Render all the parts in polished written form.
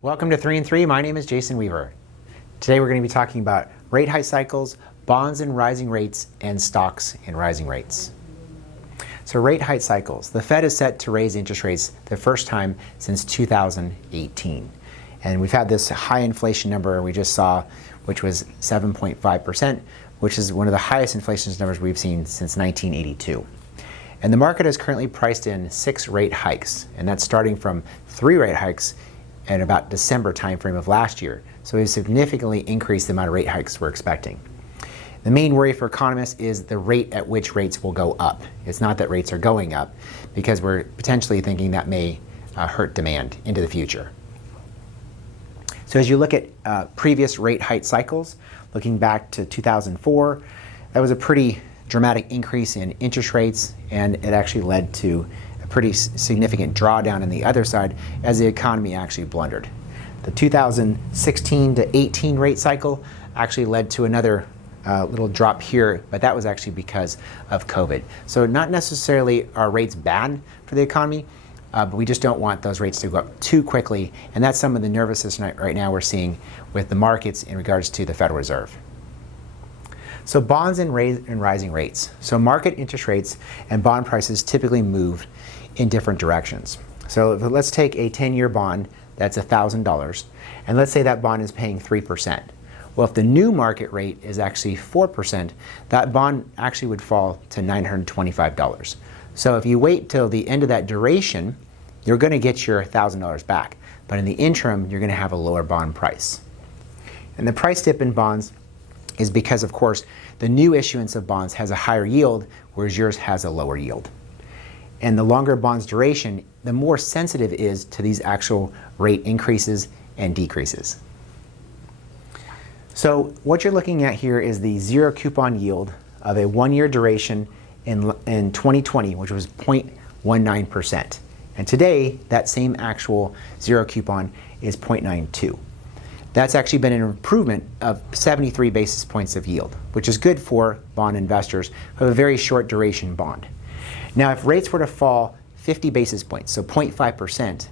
Welcome to 3 and 3. My name is Jason Weaver. Today we're going to be talking about rate hike cycles, bonds in rising rates, and stocks in rising rates. So rate hike cycles. The Fed is set to raise interest rates the first time since 2018. And we've had this high inflation number we just saw, which was 7.5%, which is one of the highest inflation numbers we've seen since 1982. And the market has currently priced in 6 rate hikes, and that's starting from 3 rate hikes at about December timeframe of last year. So we've significantly increased the amount of rate hikes we're expecting. The main worry for economists is the rate at which rates will go up. It's not that rates are going up, because we're potentially thinking that may hurt demand into the future. So as you look at previous rate hike cycles, looking back to 2004, that was a pretty dramatic increase in interest rates, and it actually led to pretty significant drawdown on the other side as the economy actually blundered. The 2016 to 18 rate cycle actually led to another little drop here, but that was actually because of COVID. So not necessarily are rates bad for the economy, but we just don't want those rates to go up too quickly, and that's some of the nervousness right now we're seeing with the markets in regards to the Federal Reserve. So bonds and rising rates. So market interest rates and bond prices typically move in different directions. So let's take a 10-year bond that's $1,000, and let's say that bond is paying 3%. Well, if the new market rate is actually 4%, that bond actually would fall to $925. So if you wait till the end of that duration, you're going to get your $1,000 back. But in the interim, you're going to have a lower bond price. And the price dip in bonds is because, of course, the new issuance of bonds has a higher yield, whereas yours has a lower yield. And the longer bond's duration, the more sensitive it is to these actual rate increases and decreases. So what you're looking at here is the zero coupon yield of a 1-year duration in 2020, which was 0.19%. And today, that same actual zero coupon is 0.92. That's actually been an improvement of 73 basis points of yield, which is good for bond investors who have a very short duration bond. Now, if rates were to fall 50 basis points, so 0.5%,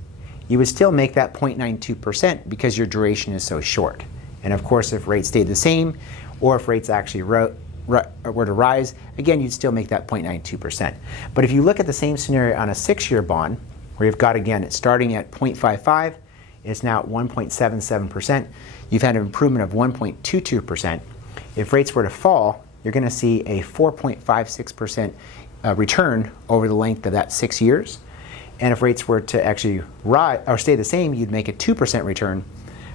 you would still make that 0.92% because your duration is so short. And of course, if rates stayed the same, or if rates actually were to rise, again, you'd still make that 0.92%. But if you look at the same scenario on a 6-year bond, where you've got, again, it's starting at 0.55, it's now at 1.77%, you've had an improvement of 1.22%. If rates were to fall, you're going to see a 4.56% return over the length of that 6 years. And if rates were to actually rise or stay the same, you'd make a 2% return.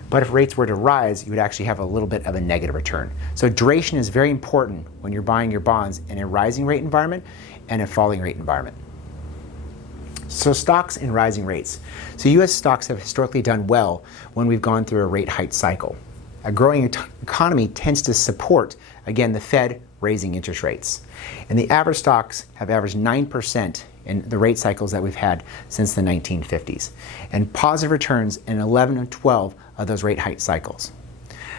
But if rates were to rise, you would actually have a little bit of a negative return. So duration is very important when you're buying your bonds in a rising rate environment and a falling rate environment. So stocks in rising rates. So U.S. stocks have historically done well when we've gone through a rate hike cycle. A growing economy tends to support, again, the Fed raising interest rates. And the average stocks have averaged 9% in the rate cycles that we've had since the 1950s, and positive returns in 11 and 12 of those rate hike cycles.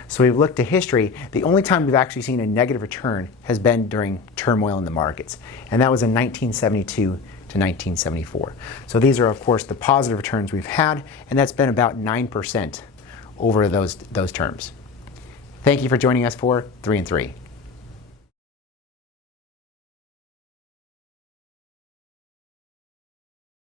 So we've looked to history. The only time we've actually seen a negative return has been during turmoil in the markets, and that was in 1972 to 1974. So these are, of course, the positive returns we've had, and that's been about 9% over those terms. Thank you for joining us for 3 and 3.